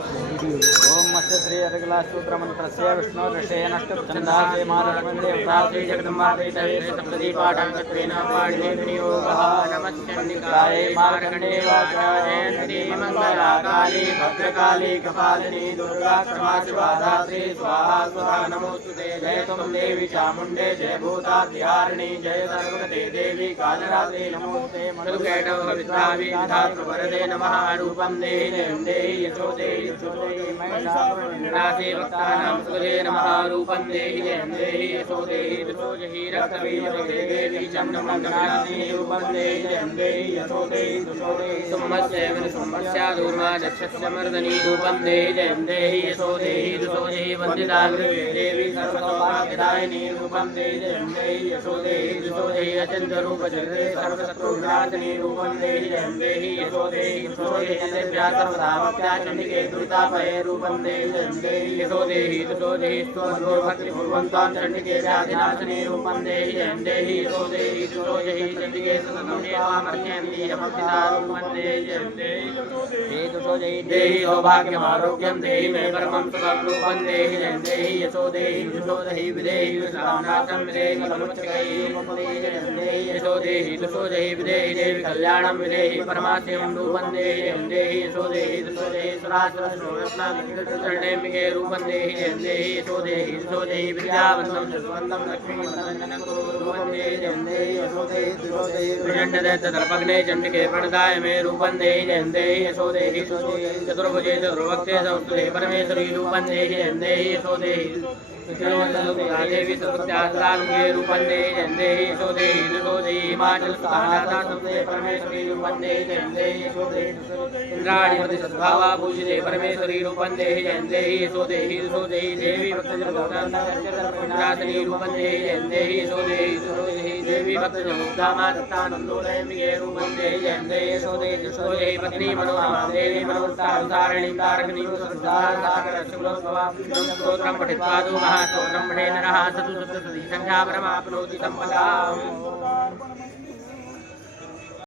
ओम मत्स्य श्री अर्गला सूत्र मंत्र से विष्णु ऋषे नष्ट चंदासे मारकंदे उतासे जगदम्बादे तवे सप्तदी पाठांगत्वेन पाठे विनियोगः नमस्चंडिकाये मारकंडे वाचाये नदी मंगलाकाली भद्रकाली कपालिनी दुर्गा क्षमा शिवा धात्री स्वाहा स्वधा नमोस्तुते जय तुम देवी चामुंडे जय भूताद्यारिणी जय सर्वगते देवी कालरात्रि नमोस्ते मधुकैटभ विद्यावी धातृवरदे नमः रूपं देहि यशो देहि राधे भक्तानां सुखदे नमः रूपं देहि जयं देहि यशो देहि दिशो जहि रक्तबीजपते देवी चन्द्रमण्डलानि रूपं देहि जयं देहि यशो देहि दिशो देहि सुमस्यैव सुमस्याधूर्मा दक्षस्य मर्दनी रूपं देहि जयं देहि यशो देहि दिशो जहि वन्दिताग्रवे देवी सर्वसौभाग्यदायिनी रूपं देहि जयं देहि यशो देहि दिशो जहि अचिन्त्यरूपचरिते सर्वशत्रुविनाशिनी रूपं देहि जयं देहि यशो देहि दिशो जहि अन्यभ्यः सर्वधामभ्यः चण्डिके दुरितापये रूपं देहि जयं देहि यशो देहि दिशो जहि स्तोत्रो भक्तिपूर्वन्तां चण्डिके व्याधिनाशिनी रूपं देहि जयं देहि यशो देहि दिशो जहि चण्डिके सततं देवामर्चयन्ति यमर्चिता रूपं देहि जयं देहि दिशो जहि देहि सौभाग्यमारोग्यं देहि मे परमं सुखं रूपं देहि जयं देहि यशो देहि दिशो जहि विदेहि विश्रामनाथं विदेहि फलमुच्चकैः रूपं देहि जयं देहि यशो देहि दिशो जहि विदेहि देवि कल्याणं विदेहि परमास्यं रूपं देहि जयं देहि यशो देहि दिशो जहि सुरासुरस्वर्णेम्बिके रूपं देहि जयं देहि यशो देहि दिशो जहि विद्यावन्तं जसवन्तं लक्ष्मीवन्दनं कुरु रूपं देहि जयं देहि यशो देहि दिशो जहि विजण्डदैत्यतर्पग्ने चण्डिके प्रणदाय मे रूपं देहि जयं देहि यशो देहि चतुर्भुजे चतुर्भक्ते संस्तुते परमेश्वरी रूपं देहि जयं देहि यशो देहि देवी सर्वत्यास्तान्गे रूपं देहि जयं देहि यशो देहि दिशो जहि हिमाचल स्थानाता संस्ते परमेश्वरी रूपं देहि जयं देहि यशो देहि इंद्राणीपति सद्भावा पूजिते परमेश्वरी रूपं देहि जयं देहि यशो देहि दिशो जहि देवी भक्तजनोदासनी रूपं देहि जयं देहि यशो देहि दिशो जहि देवी भक्तजनोदामा दत्तानन्दोदयम्बिके रूपं देहि जयं देहि यशो देहि दिशो जहि पत्नी मनोरमा देवी मनोस्तारणी तारकनी सागरशुभोद्भवा स्तोत्रं पठित्वा तु महास्तोत्रं पठे नरः सतु सप्तशती संख्या परमाप्नोति सम्पदाम्